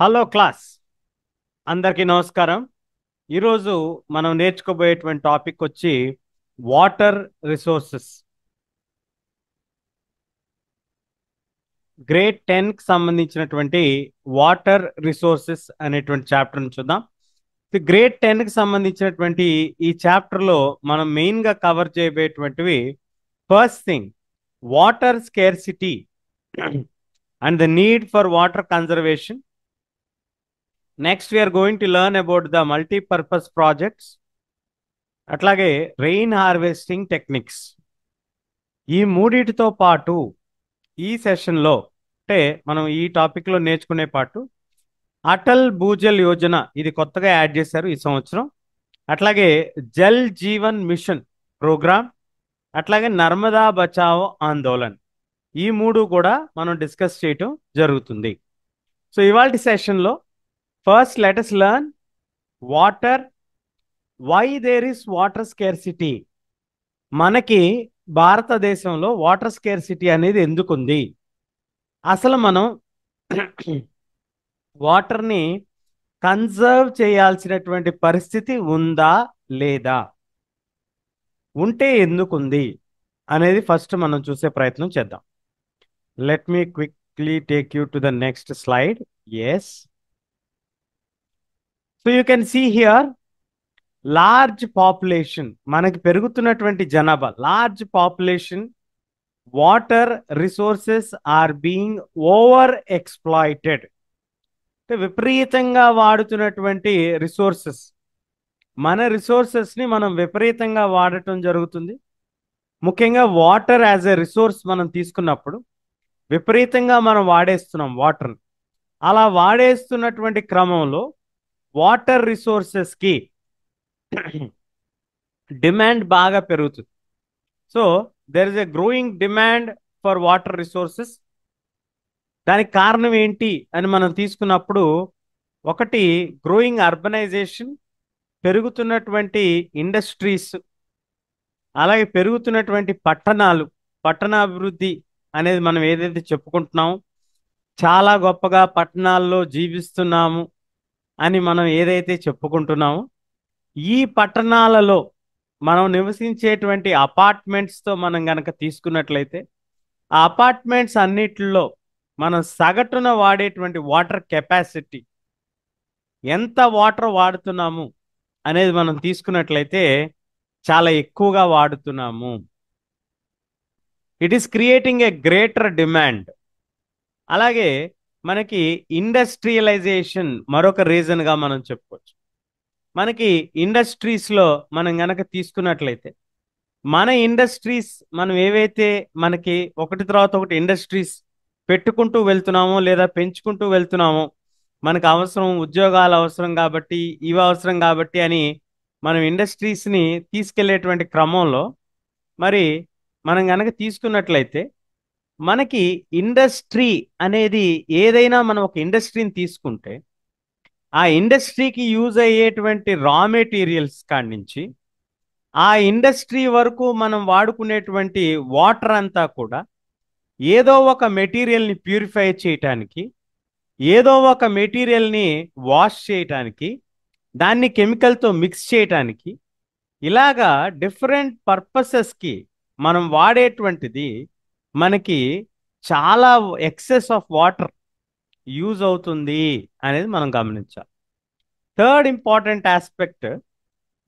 Hello class, అందరికీ నమస్కారం. ఈరోజు మనం నేర్చుకోబోయేటువంటి టాపిక్ వచ్చి వాటర్ రిసోర్సెస్. గ్రేడ్ 10కి సంబంధించినటువంటి వాటర్ రిసోర్సెస్ అనేటువంటి చాప్టర్ని చూద్దాం. గ్రేడ్ 10కి సంబంధించినటువంటి ఈ చాప్టర్లో మనం మెయిన్గా కవర్ చేయబోయేటువంటివి first thing water scarcity and the need for water conservation. Next we are going to learn about the multi-purpose projects, అట్లాగే రెయిన్ హార్వెస్టింగ్ టెక్నిక్స్. ఈ మూడిటితో పాటు ఈ సెషన్లో అంటే మనం ఈ టాపిక్లో నేర్చుకునే పాటు అటల్ భూజల్ యోజన ఇది కొత్తగా యాడ్ చేశారు ఈ సంవత్సరం. అట్లాగే జల్ జీవన్ మిషన్ ప్రోగ్రామ్, అట్లాగే నర్మదా బచావో ఆందోళన్, ఈ మూడు కూడా మనం డిస్కస్ చేయటం జరుగుతుంది. సో ఇవాల్టి సెషన్లో first let us learn water. Why there is water scarcity? మనకి భారతదేశంలో వాటర్ స్కేర్సిటీ అనేది ఎందుకుంది? అసలు మనం వాటర్ని కన్జర్వ్ చేయాల్సినటువంటి పరిస్థితి ఉందా లేదా, ఉంటే ఎందుకుంది అనేది ఫస్ట్ మనం చూసే ప్రయత్నం చేద్దాం. Let me quickly take you to the next slide. Yes, so you can see here large population, మనకి పెరుగుతున్నటువంటి జనాభా, large population, water resources are being over exploited. అంటే విపరీతంగా వాడుతున్నటువంటి రిసోర్సెస్, మన రిసోర్సెస్ని మనం విపరీతంగా వాడటం జరుగుతుంది. ముఖ్యంగా వాటర్ యాజ్ ఎ రిసోర్స్ మనం తీసుకున్నప్పుడు విపరీతంగా మనం వాడేస్తున్నాం వాటర్. అలా వాడేస్తున్నటువంటి క్రమంలో వాటర్ రిసోర్సెస్కి డిమాండ్ బాగా పెరుగుతుంది. So there is a growing demand for water resources. దానికి కారణం ఏంటి అని మనం తీసుకున్నప్పుడు, ఒకటి గ్రోయింగ్ అర్బనైజేషన్, పెరుగుతున్నటువంటి ఇండస్ట్రీస్, అలాగే పెరుగుతున్నటువంటి పట్టణాలు, పట్టణాభివృద్ధి అనేది మనం ఏదైతే చెప్పుకుంటున్నామో, చాలా గొప్పగా పట్టణాల్లో జీవిస్తున్నాము అని మనం ఏదైతే చెప్పుకుంటున్నామో, ఈ పట్టణాలలో మనం నివసించేటువంటి అపార్ట్మెంట్స్తో మనం గనక తీసుకున్నట్లయితే, ఆ అపార్ట్మెంట్స్ అన్నిటిలో మనం సగటున వాడేటువంటి వాటర్ కెపాసిటీ, ఎంత వాటర్ వాడుతున్నాము అనేది మనం తీసుకున్నట్లయితే చాలా ఎక్కువగా వాడుతున్నాము. It is creating a greater demand. అలాగే మనకి ఇండస్ట్రియలైజేషన్ మరొక రీజన్గా మనం చెప్పుకోవచ్చు. మనకి ఇండస్ట్రీస్లో మనం గనక తీసుకున్నట్లయితే, మన ఇండస్ట్రీస్ మనం ఏవైతే మనకి ఒకటి తర్వాత ఒకటి ఇండస్ట్రీస్ పెట్టుకుంటూ వెళ్తున్నామో లేదా పెంచుకుంటూ వెళ్తున్నామో, మనకు అవసరం, ఉద్యోగాలు అవసరం కాబట్టి, ఇవి అవసరం కాబట్టి అని మనం ఇండస్ట్రీస్ని తీసుకెళ్లేటువంటి క్రమంలో మరి మనం కనుక తీసుకున్నట్లయితే, మనకి ఇండస్ట్రీ అనేది ఏదైనా మనం ఒక ఇండస్ట్రీని తీసుకుంటే ఆ ఇండస్ట్రీకి యూజ్ అయ్యేటువంటి రా మెటీరియల్స్ కాడి నుంచి ఆ ఇండస్ట్రీ వరకు మనం వాడుకునేటువంటి వాటర్ అంతా కూడా ఏదో ఒక మెటీరియల్ని ప్యూరిఫై చేయటానికి, ఏదో ఒక మెటీరియల్ని వాష్ చేయటానికి, దాన్ని కెమికల్తో మిక్స్ చేయటానికి, ఇలాగా డిఫరెంట్ పర్పసెస్కి మనం వాడేటువంటిది మనకి చాలా ఎక్సెస్ ఆఫ్ వాటర్ యూజ్ అవుతుంది అనేది మనం గమనించాలి. Third important aspect,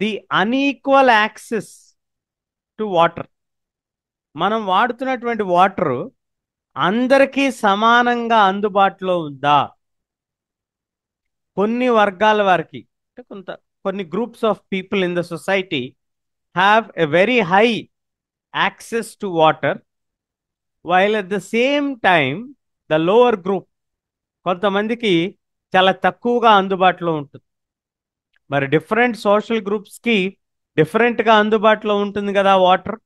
the unequal access to water. మనం వాడుతున్నటువంటి వాటరు అందరికీ సమానంగా అందుబాటులో ఉందా? కొన్ని వర్గాల వారికి, కొన్ని groups of people in the society have a very high access to water, while at the same time the lower group, కొంతమందికి చాలా తక్కువగా అందుబాటులో ఉంటుంది. మరి డిఫరెంట్ సోషల్ గ్రూప్స్కి డిఫరెంట్గా అందుబాటులో ఉంటుంది కదా వాటర్.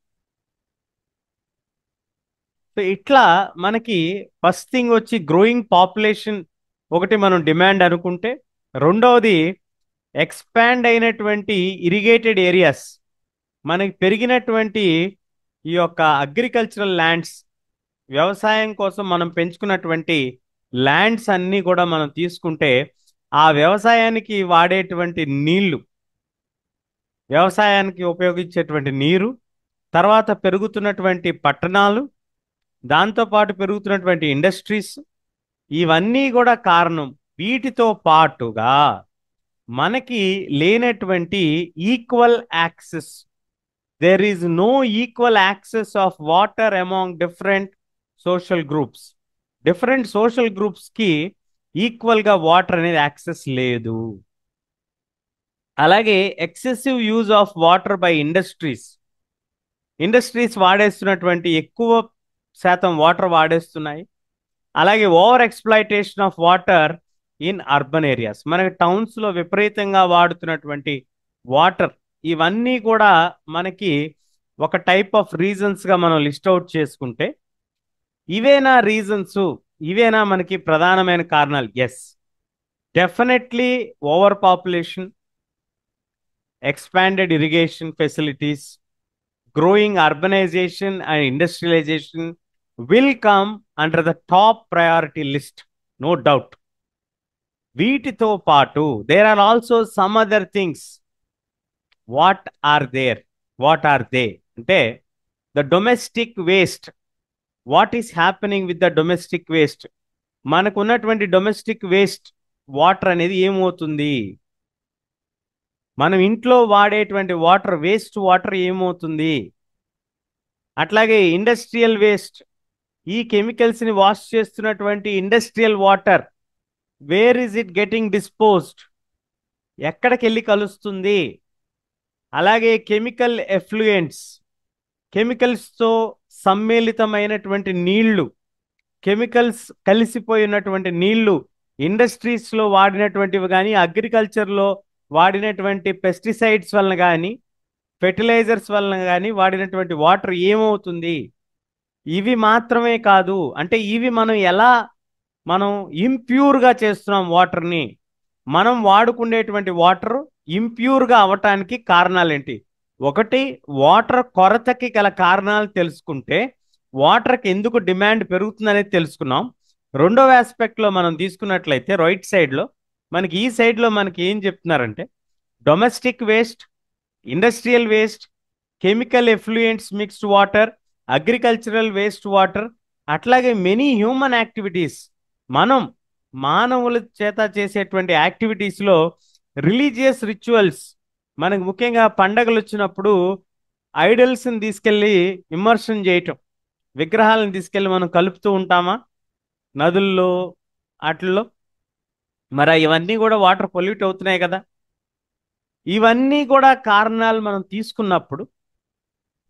సో ఇట్లా మనకి ఫస్ట్ థింగ్ వచ్చి గ్రోయింగ్ పాపులేషన్ ఒకటి మనం డిమాండ్ అనుకుంటే, రెండవది ఎక్స్పాండ్ అయినటువంటి ఇరిగేటెడ్ ఏరియాస్, మనకి పెరిగినటువంటి ఈ యొక్క అగ్రికల్చరల్ ల్యాండ్స్, వ్యవసాయం కోసం మనం పెంచుకున్నటువంటి ల్యాండ్స్ అన్నీ కూడా మనం తీసుకుంటే ఆ వ్యవసాయానికి వాడేటువంటి నీళ్లు, వ్యవసాయానికి ఉపయోగించేటువంటి నీరు, తర్వాత పెరుగుతున్నటువంటి పట్టణాలు, దాంతోపాటు పెరుగుతున్నటువంటి ఇండస్ట్రీస్, ఇవన్నీ కూడా కారణం. వీటితో పాటుగా మనకి లేనటువంటి equal access, there is no equal access of water among different social groups. Different social గ్రూప్స్కి ఈక్వల్గా వాటర్ అనేది యాక్సెస్ లేదు. అలాగే excessive use of water by industries వాడేస్తున్నటువంటి ఎక్కువ శాతం వాటర్ వాడేస్తున్నాయి. అలాగే over exploitation of water in urban areas, మనకి టౌన్స్లో విపరీతంగా వాడుతున్నటువంటి వాటర్, ఇవన్నీ కూడా మనకి ఒక టైప్ ఆఫ్ రీజన్స్గా మనం లిస్ట్ అవుట్ చేసుకుంటే, ఇవేనా రీజన్స్, ఇవేనా మనకి ప్రధానమైన కారణాలు? Yes, definitely over population, expanded irrigation facilities, growing urbanization and industrialization will come under the top priority list, no doubt. వీటితో పాటు there are also some other things. What are there? What are they? అంటే the domestic waste. What is happening with the domestic waste? మనకు ఉన్నటువంటి domestic waste water అనేది ఏమవుతుంది? మనం ఇంట్లో వాడేటువంటి వాటర్, వేస్ట్ వాటర్ ఏమవుతుంది? అట్లాగే ఇండస్ట్రియల్ వేస్ట్, ఈ కెమికల్స్ని వాష్ చేస్తున్నటువంటి industrial water, where is it getting disposed? ఎక్కడికి వెళ్ళి కలుస్తుంది? అలాగే కెమికల్ ఎఫ్లూయెంట్స్, కెమికల్స్తో సమ్మేళితమైనటువంటి నీళ్లు, కెమికల్స్ కలిసిపోయినటువంటి నీళ్లు, ఇండస్ట్రీస్లో వాడినటువంటివి కానీ, అగ్రికల్చర్లో వాడినటువంటి పెస్టిసైడ్స్ వలన కానీ, ఫెర్టిలైజర్స్ వలన కానీ వాడినటువంటి వాటర్ ఏమవుతుంది? ఇవి మాత్రమే కాదు, అంటే ఇవి మనం ఇంప్యూర్గా చేస్తున్నాం వాటర్ని. మనం వాడుకునేటువంటి వాటర్ ఇంప్యూర్గా అవటానికి కారణాలేంటి? ఒకటి, వాటర్ కొరతకి గల కారణాలు తెలుసుకుంటే వాటర్కి ఎందుకు డిమాండ్ పెరుగుతుందనేది తెలుసుకున్నాం. రెండవ ఆస్పెక్ట్లో మనం తీసుకున్నట్లయితే రైట్ సైడ్లో మనకి, ఈ సైడ్లో మనకి ఏం చెప్తున్నారంటే domestic waste, industrial waste, chemical effluents mixed water, agricultural waste water, అట్లాగే మెనీ హ్యూమన్ యాక్టివిటీస్, మనం మానవుల చేత చేసేటువంటి యాక్టివిటీస్లో రిలీజియస్ రిచువల్స్, మనకు ముఖ్యంగా పండగలు వచ్చినప్పుడు ఐడల్స్ని తీసుకెళ్ళి ఇమ్మర్షన్ చేయటం, విగ్రహాలను తీసుకెళ్ళి మనం కలుపుతూ ఉంటామా నదుల్లో వాటిల్లో? మరి ఇవన్నీ కూడా వాటర్ పొల్యూట్ అవుతున్నాయి కదా. ఇవన్నీ కూడా కారణాలు మనం తీసుకున్నప్పుడు,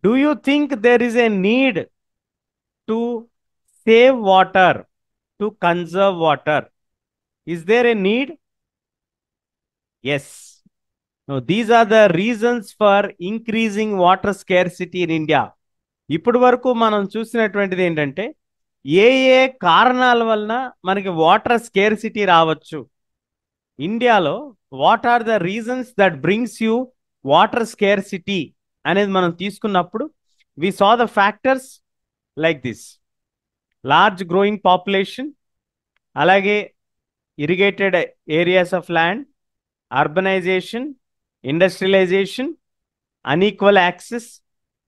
do you think there is a need to save water, to conserve water? Is there a need? Yes. These are the reasons for increasing water scarcity in India. ఇప్పటి వరకు మనం చూసినటువంటిది ఏంటంటే, ఏ ఏ కారణాల వలన మనకి వాటర్ స్కేర్సిటీ రావచ్చు ఇండియాలో, what are the reasons that brings you water scarcity అనేది మనం తీసుకున్నప్పుడు, we saw the factors like this: large growing population, అలాగే irrigated areas of land, urbanisation, industrialisation, unequal access,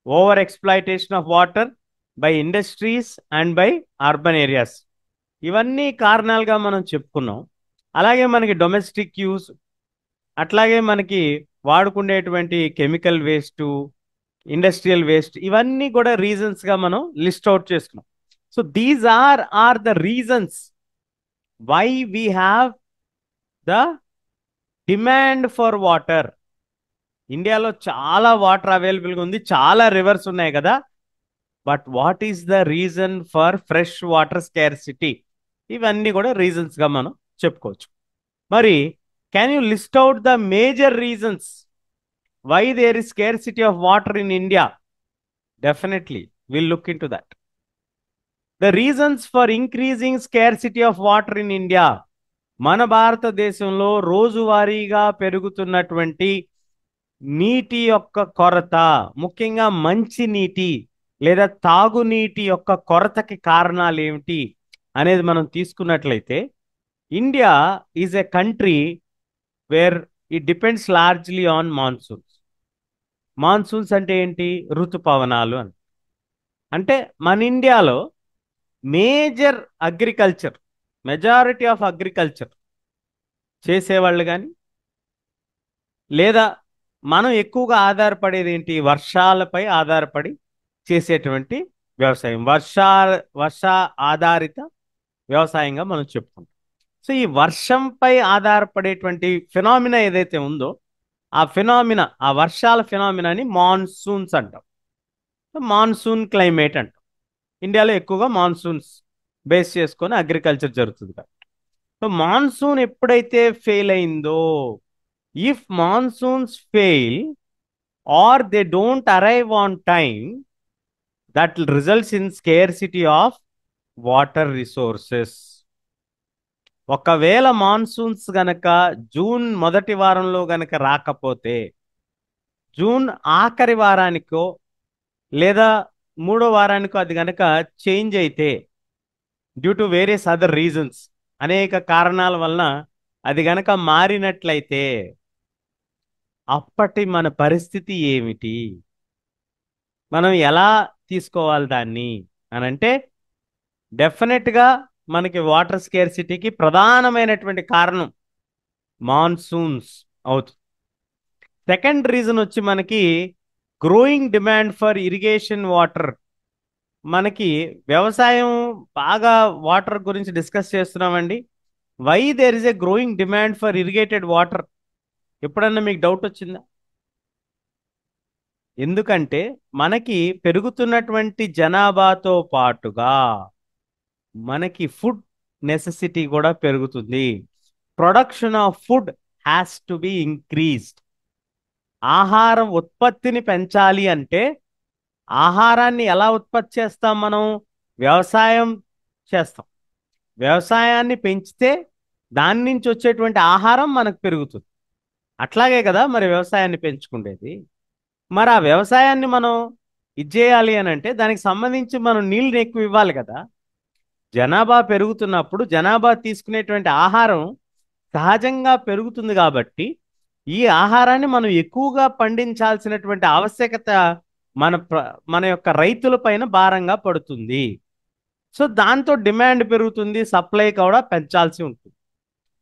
over exploitation of water by industries and by urban areas. ఇవన్నీ కారణాలుగా మనం చెప్పుకున్నాం. అలాగే మనకి డొమెస్టిక్ యూస్, అట్లాగే మనకి వాడుకునేటువంటి కెమికల్ వేస్ట్, ఇండస్ట్రియల్ వేస్ట్, ఇవన్నీ కూడా రీజన్స్గా మనం లిస్ట్ అవుట్ చేసుకున్నాం. So these are the reasons why we have the demand for water. ఇండియాలో చాలా వాటర్ అవైలబుల్గా ఉంది, చాలా రివర్స్ ఉన్నాయి కదా. But what is the reason for fresh water scarcity? ఇవన్నీ కూడా రీజన్స్గా మనం చెప్పుకోవచ్చు. మరి can you list out the major reasons why there is scarcity of water in India? Definitely will look in to that. The reasons for increasing scarcity of water in India. మన భారతదేశంలో రోజువారీగా పెరుగుతున్నటువంటి నీటి యొక్క కొరత, ముఖ్యంగా మంచి నీటి లేదా తాగునీటి యొక్క కొరతకి కారణాలు ఏమిటి? అనేది మనం తీసుకున్నట్లయితే India is a country where it depends largely on monsoons. Monsoons అంటే ఏంటి? ఋతుపవనాలు అని. అంటే మన ఇండియాలో major agriculture, majority of agriculture చేసేవాళ్ళు కానీ, లేదా మనం ఎక్కువగా ఆధారపడేది ఏంటి? వర్షాలపై ఆధారపడి చేసేటువంటి వ్యవసాయం. వర్ష ఆధారిత వ్యవసాయంగా మనం చెప్పుకుంటాం. సో ఈ వర్షంపై ఆధారపడేటువంటి ఫినామినా ఏదైతే ఉందో ఆ వర్షాల ఫినామినాని మాన్సూన్స్ అంటాం. మాన్సూన్ క్లైమేట్ అంటాం. ఇండియాలో ఎక్కువగా మాన్సూన్స్ బేస్ చేసుకొని అగ్రికల్చర్ జరుగుతుంది కాబట్టి. సో మాన్సూన్ ఎప్పుడైతే ఫెయిల్ అయిందో, if monsoons fail or they don't arrive on time, that results in scarcity of water resources. ఒకవేళ మాన్సూన్స్ గనక జూన్ మొదటి వారంలో గనక రాకపోతే, జూన్ ఆఖరి వారానికో లేదా మూడో వారానికో అది గనక చేంజ్ అయితే, due to various other reasons, అనేక కారణాల వలన అది గనక మారినట్లయితే అప్పటి మన పరిస్థితి ఏమిటి? మనం ఎలా తీసుకోవాలి దాన్ని అని అంటే, డెఫినెట్గా మనకి వాటర్ స్కేర్సిటీకి ప్రధానమైనటువంటి కారణం మాన్సూన్స్ అవుతుంది. సెకండ్ రీజన్ వచ్చి మనకి growing demand for irrigation water. మనకి వ్యవసాయం బాగా వాటర్ గురించి డిస్కస్ చేస్తున్నామండి. Why there is a growing demand for irrigated water? ఎప్పుడన్నా మీకు డౌట్ వచ్చిందా? ఎందుకంటే మనకి పెరుగుతున్నటువంటి జనాభాతో పాటుగా మనకి ఫుడ్ నెసెసిటీ కూడా పెరుగుతుంది. Production of food has to be increased. ఆహారం ఉత్పత్తిని పెంచాలి అంటే ఆహారాన్ని ఎలా ఉత్పత్తి చేస్తాం? మనం వ్యవసాయం చేస్తాం. వ్యవసాయాన్ని పెంచితే దాని నుంచి వచ్చేటువంటి ఆహారం మనకు పెరుగుతుంది. అట్లాగే కదా మరి వ్యవసాయాన్ని పెంచుకునేది. మరి ఆ వ్యవసాయాన్ని మనం ఇది చేయాలి అని అంటే దానికి సంబంధించి మనం నీళ్ళని ఎక్కువ ఇవ్వాలి కదా. జనాభా పెరుగుతున్నప్పుడు జనాభా తీసుకునేటువంటి ఆహారం సహజంగా పెరుగుతుంది కాబట్టి ఈ ఆహారాన్ని మనం ఎక్కువగా పండించాల్సినటువంటి ఆవశ్యకత మన యొక్క రైతుల పైన భారంగా పడుతుంది. సో దాంతో డిమాండ్ పెరుగుతుంది, సప్లై కూడా పెంచాల్సి ఉంటుంది.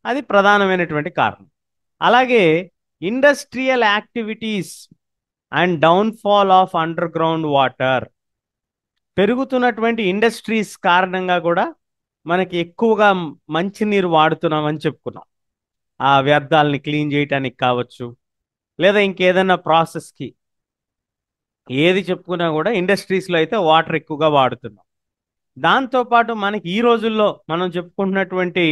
అది ప్రధానమైనటువంటి కారణం. అలాగే industrial activities and downfall of underground water. పెరుగుతున్నటువంటి ఇండస్ట్రీస్ కారణంగా కూడా మనకి ఎక్కువగా మంచినీరు వాడుతున్నామని చెప్పుకున్నాం. ఆ వ్యర్థాలని క్లీన్ చేయటానికి కావచ్చు, లేదా ఇంకేదైనా ప్రాసెస్కి ఏది చెప్పుకున్నా కూడా ఇండస్ట్రీస్లో అయితే వాటర్ ఎక్కువగా వాడుతున్నాం. దాంతోపాటు మనకి ఈ రోజుల్లో మనం చెప్పుకుంటున్నటువంటి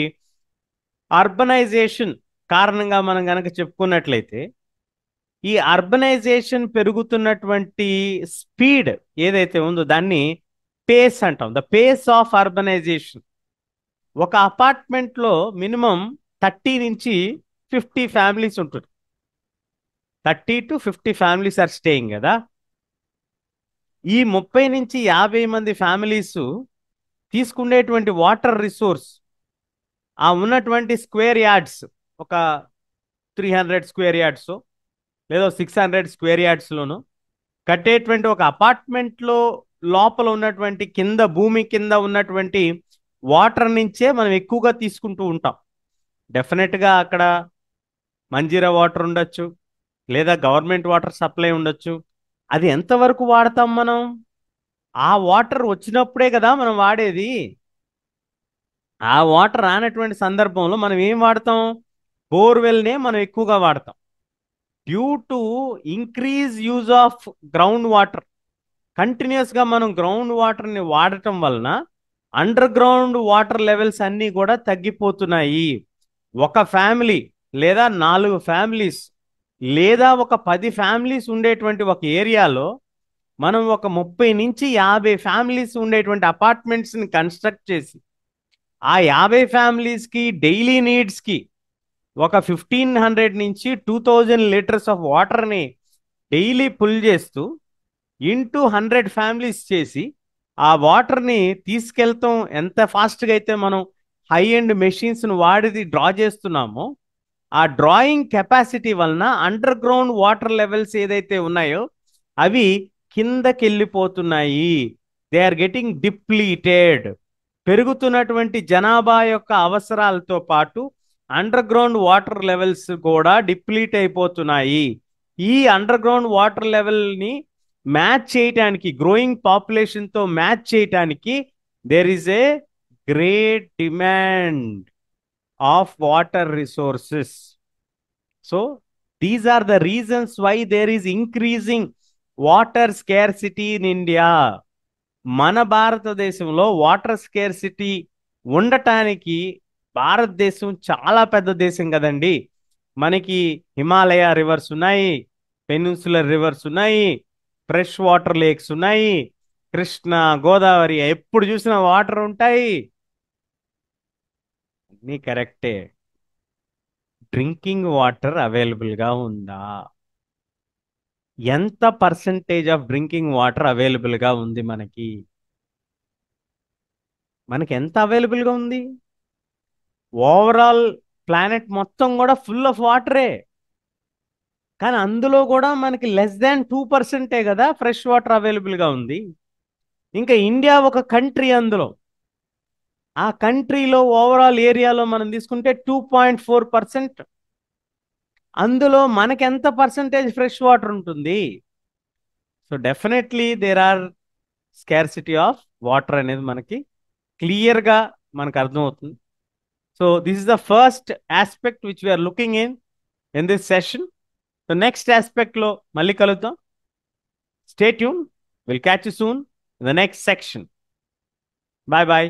అర్బనైజేషన్ కారణంగా మనం కనుక చెప్పుకున్నట్లయితే, ఈ అర్బనైజేషన్ పెరుగుతున్నటువంటి స్పీడ్ ఏదైతే ఉందో దాన్ని పేస్ అంటాం. The pace of urbanisation. ఒక అపార్ట్మెంట్లో మినిమం 30 నుంచి 50 ఫ్యామిలీస్ ఉంటుంది. 30 to 50 ఫ్యామిలీస్ ఆర్ స్టేయింగ్ కదా. ఈ 30 నుంచి 50 మంది ఫ్యామిలీస్ తీసుకునేటువంటి వాటర్ రిసోర్స్, ఆ ఉన్నటువంటి స్క్వేర్ యార్డ్స్, ఒక 300 స్క్వేర్ యార్డ్స్ లేదా 600 స్క్వేర్ యార్డ్స్లోను కట్టేటువంటి ఒక అపార్ట్మెంట్లో లోపల ఉన్నటువంటి కింద భూమి కింద ఉన్నటువంటి వాటర్ నుంచే మనం ఎక్కువగా తీసుకుంటూ ఉంటాం. డెఫినెట్గా అక్కడ మంజీరా వాటర్ ఉండొచ్చు, లేదా గవర్నమెంట్ వాటర్ సప్లై ఉండొచ్చు. అది ఎంతవరకు వాడతాం మనం? ఆ వాటర్ వచ్చినప్పుడే కదా మనం వాడేది. ఆ వాటర్ రానటువంటి సందర్భంలో మనం ఏం వాడతాం? బోర్వెల్నే మనం ఎక్కువగా వాడతాం. Due to increase use of ground water, కంటిన్యూస్గా మనం గ్రౌండ్ వాటర్ని వాడటం వలన అండర్ గ్రౌండ్ వాటర్ లెవెల్స్ అన్నీ కూడా తగ్గిపోతున్నాయి. ఒక ఫ్యామిలీ లేదా 4 ఫ్యామిలీస్ లేదా ఒక 10 ఫ్యామిలీస్ ఉండేటువంటి ఒక ఏరియాలో మనం ఒక 30 నుంచి 50 ఫ్యామిలీస్ ఉండేటువంటి అపార్ట్మెంట్స్ని కన్స్ట్రక్ట్ చేసి ఆ 50 ఫ్యామిలీస్కి డైలీ నీడ్స్కి ఒక 1500 నుంచి 2000 లీటర్స్ ఆఫ్ వాటర్ని డైలీ పుల్ చేస్తూ ఇంటూ 100 ఫ్యామిలీస్ చేసి ఆ వాటర్ని తీసుకెళ్తాం ఎంత ఫాస్ట్గా అయితే మనం హై ఎండ్ మెషిన్స్ను వాడిది డ్రా చేస్తున్నామో, ఆ డ్రాయింగ్ కెపాసిటీ వలన అండర్ గ్రౌండ్ వాటర్ లెవెల్స్ ఏదైతే ఉన్నాయో అవి కిందకి వెళ్ళిపోతున్నాయి. They are getting depleted. పెరుగుతున్నటువంటి జనాభా యొక్క అవసరాలతో పాటు అండర్ గ్రౌండ్ వాటర్ లెవెల్స్ కూడా డిప్లీట్ అయిపోతున్నాయి. ఈ అండర్ గ్రౌండ్ వాటర్ లెవెల్ని మ్యాచ్ చేయటానికి, గ్రోయింగ్ పాపులేషన్తో మ్యాచ్ చేయటానికి there is a great demand of water resources. So these are the reasons why there is increasing water scarcity in India. మన భారతదేశంలో water scarcity ఉండటానికి, భారతదేశం చాలా పెద్ద దేశం కదండి. మనకి హిమాలయ రివర్స్ ఉన్నాయి, పెనిన్సులర్ రివర్స్ ఉన్నాయి, ఫ్రెష్ వాటర్ లేక్స్ ఉన్నాయి, కృష్ణ, గోదావరి ఎప్పుడు చూసినా వాటర్ ఉంటాయి. అన్నీ కరెక్టే. డ్రింకింగ్ వాటర్ అవైలబుల్గా ఉందా? ఎంత పర్సంటేజ్ ఆఫ్ డ్రింకింగ్ వాటర్ అవైలబుల్గా ఉంది మనకి? మనకి ఎంత అవైలబుల్గా ఉంది? ఓవరాల్ ప్లానెట్ మొత్తం కూడా ఫుల్ ఆఫ్ వాటరే. కానీ అందులో కూడా మనకి లెస్ దాన్ 2%ఏ కదా ఫ్రెష్ వాటర్ అవైలబుల్గా ఉంది. ఇంకా ఇండియా ఒక కంట్రీ, అందులో ఆ కంట్రీలో ఓవరాల్ ఏరియాలో మనం తీసుకుంటే 2.4%. అందులో మనకి ఎంత పర్సంటేజ్ ఫ్రెష్ వాటర్ ఉంటుంది? So definitely there are scarcity of water అనేది మనకి క్లియర్గా మనకు అర్థమవుతుంది. So this is the first aspect which we are looking in this session. So next ఆస్పెక్ట్లో మళ్ళీ కలుద్దాం. Stay tune. Will catch you soon in the next section. Bye bye.